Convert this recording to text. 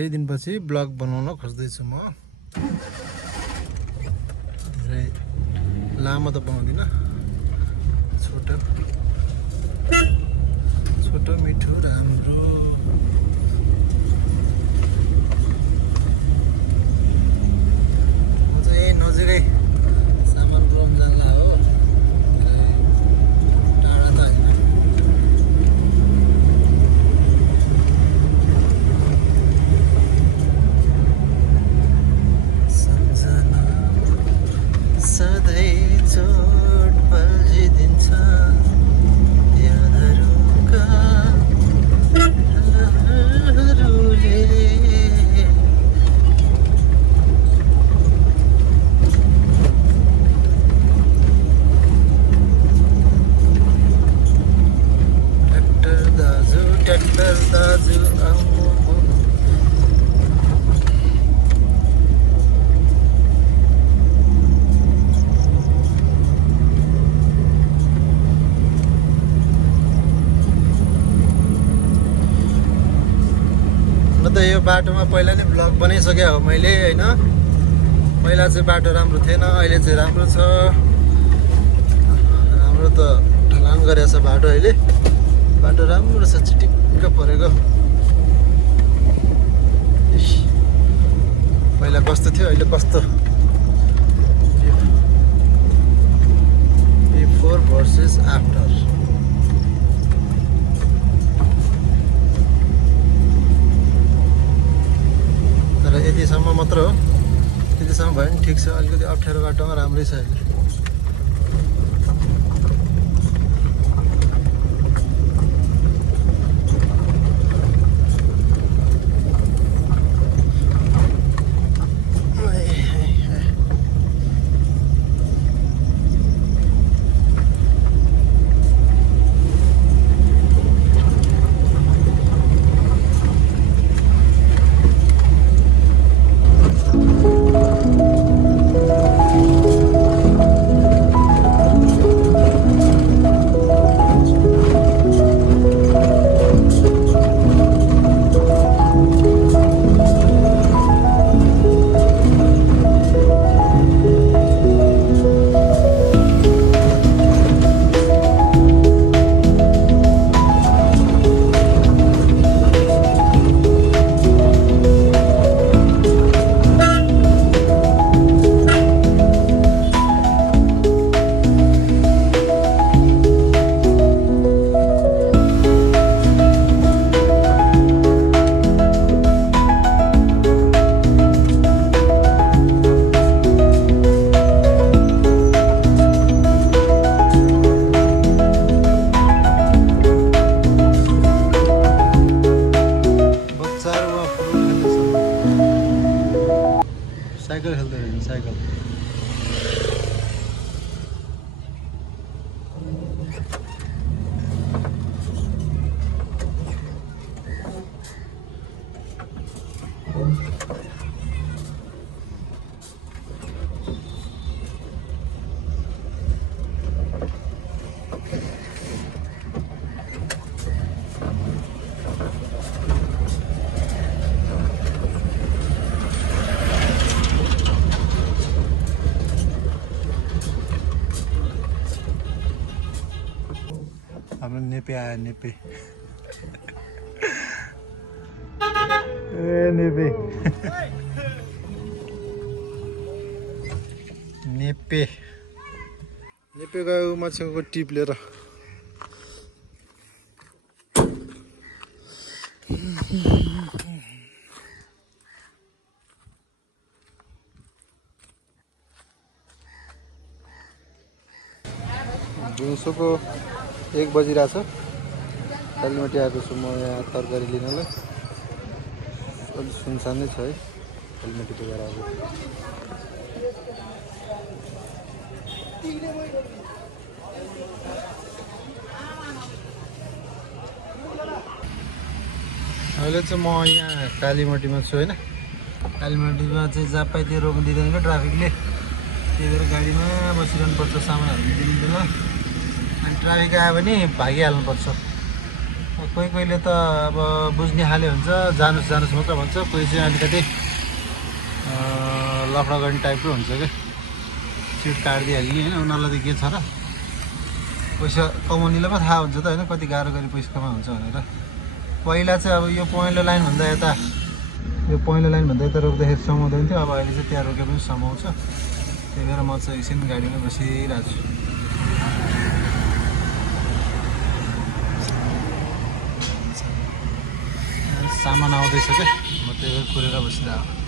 धेरै दिनपछि ब्लग बनाउन खोज्दैछु म। धेरै लामो त बनाउँदिनँ, छोटो मिठो राम्रो। म चाहिँ यही नजिकै सामान पुऱ्याउनु जान्ला हो, टाढा त होइन। सम्झना सधैँ चोट बल्झिदिन्छ यादहरूका लहरहरूले। ट्र्याक्टर दाजु आउनु। न त यो बाटोमा पहिला नै ब्लग बनाइसके हो मैले होइन। पहिला चाहिँ बाटो राम्रो थिएन, अहिले चाहिँ राम्रो छ। राम्रो त ढलान गरेको छ बाटो, अहिले बाटो राम्रो छ, चिटिक्क परेको। पहिला कस्तो थियो अहिले कस्तो। Before versus after. तर यतिसम्म मात्र हो, त्यतिसम्म भयो नि ठिक छ। अलिकति अप्ठ्यारो बाटोमा राम्रै छ अहिले। साइकल खेल्दै रहेछ साइकल। हाम्रो नेपे आयो, नेपे। ए नेपे नेपे नेपे गयो माछाको टिप लिएर। दिउँसोको 1 बजिरहेछ। कालीमाटी आएको छु म यहाँ तरकारी लिनलाई। अलिक सुनसान नै छ है कालीमाटी बजार आएको। अहिले चाहिँ म यहाँ कालीमाटीमा छु होइन। कालीमाटीमा चाहिँ जहाँ पाइ त्यो रोक्नु दिँदैन क्या ट्राफिकले, त्यही भएर गाडीमा बसिरहनु पर्छ, सामानहरू दिँदैन। अनि ट्राफिक आयो भने भागिहाल्नुपर्छ। कोही कोहीले त अब बुझ्ने खाले हुन्छ, जानुस् जानुस् मात्र भन्छ, कोही चाहिँ अलिकति लफडा गर्ने टाइपको हुन्छ क्या, सिट काटिदिइहाल्ने होइन। उनीहरूलाई त के छ र, पैसा कमाउनेलाई पो थाहा हुन्छ त होइन, कति गाह्रो गरी पैसा कमाउँछ भनेर। पहिला चाहिँ अब यो पहेँलो लाइनभन्दा यता, यो पहेँलो लाइनभन्दा यता रोक्दाखेरि समाउँदैन थियो, अब अहिले चाहिँ त्यहाँ रोके पनि समाउँछ। त्यही भएर म चाहिँ एकछिन गाडीमा बसिरहेको छु। सामान आउँदैछ क्या, म त्यही भएर कुरेर बसिरहेको।